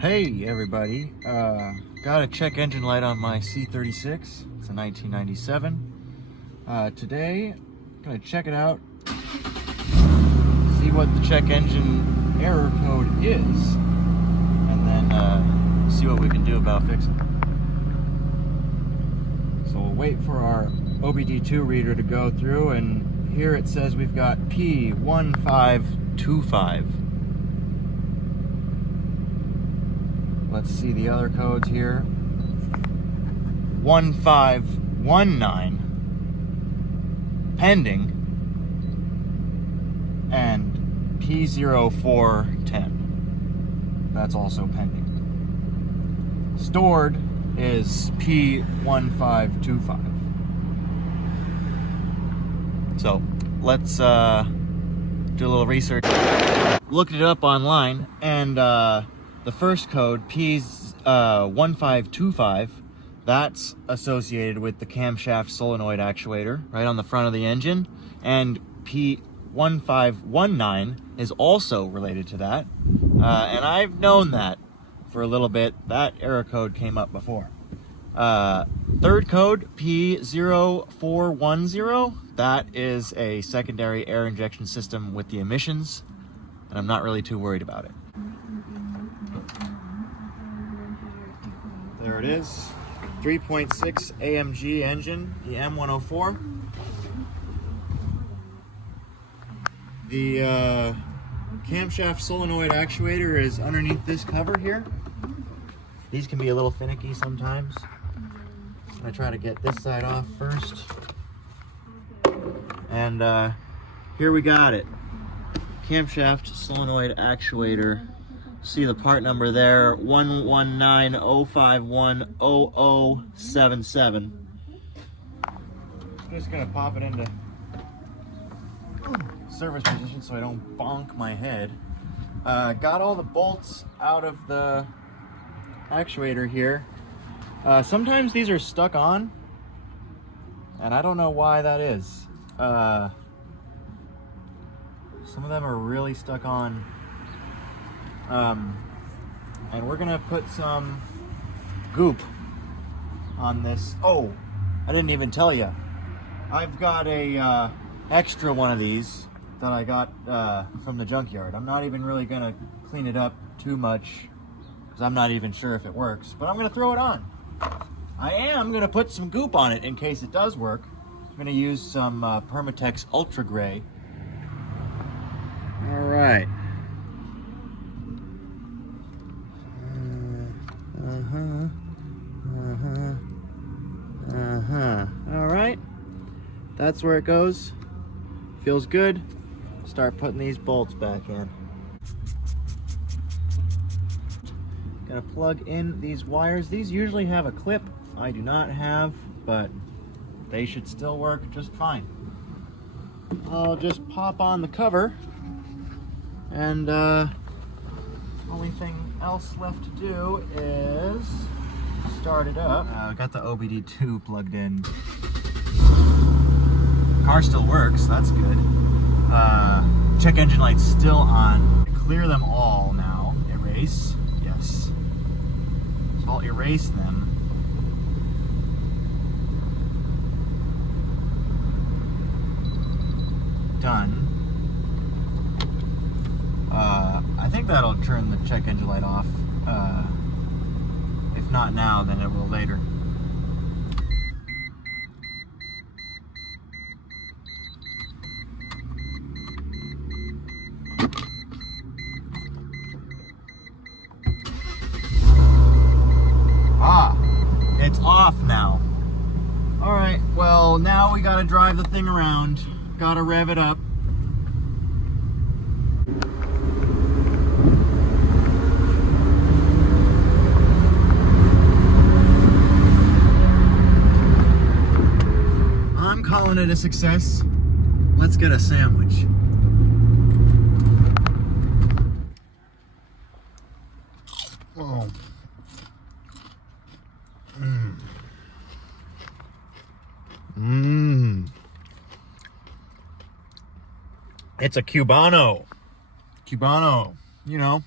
Hey everybody, got a check engine light on my C36. It's a 1997. Today, I'm gonna check it out, see what the check engine error code is, and then see what we can do about fixing it. So we'll wait for our OBD2 reader to go through, and here it says we've got P1525. Let's see the other codes here. 1519 pending, and P0410. That's also pending. Stored is P1525. So let's do a little research. Looked it up online, and the first code, P1525, that's associated with the camshaft solenoid actuator right on the front of the engine, and P1519 is also related to that, and I've known that for a little bit. That error code came up before. Third code, P0410, that is a secondary air injection system with the emissions, and I'm not really too worried about it. There it is, 3.6 AMG engine, the M104. The camshaft solenoid actuator is underneath this cover here. These can be a little finicky sometimes. I'm gonna try to get this side off first. And here we got it. Camshaft solenoid actuator. See the part number there, 119-051-0077. Just gonna pop it into service position so I don't bonk my head. Got all the bolts out of the actuator here. Sometimes these are stuck on, and I don't know why that is. Some of them are really stuck on. And we're gonna put some goop on this. Oh, I didn't even tell you. I've got a extra one of these that I got from the junkyard. I'm not even really gonna clean it up too much because I'm not even sure if it works, but I'm gonna throw it on. I am gonna put some goop on it in case it does work. I'm gonna use some Permatex Ultra Gray. All right. All right, that's where it goes. Feels good. Start putting these bolts back in. Gonna plug in these wires. These usually have a clip. I do not have, but they should still work just fine. I'll just pop on the cover, and only thing else left to do is start it up. I got the OBD2 plugged in. Car still works, that's good. Check engine light's still on. Clear them all now. Erase, yes. So I'll erase them. Done. I think that'll turn the check engine light off. If not now, then it will later. Ah, it's off now. All right, well, now we gotta drive the thing around. Gotta rev it up. I'm calling it a success. Let's get a sandwich. Oh. It's a Cubano. Cubano, you know,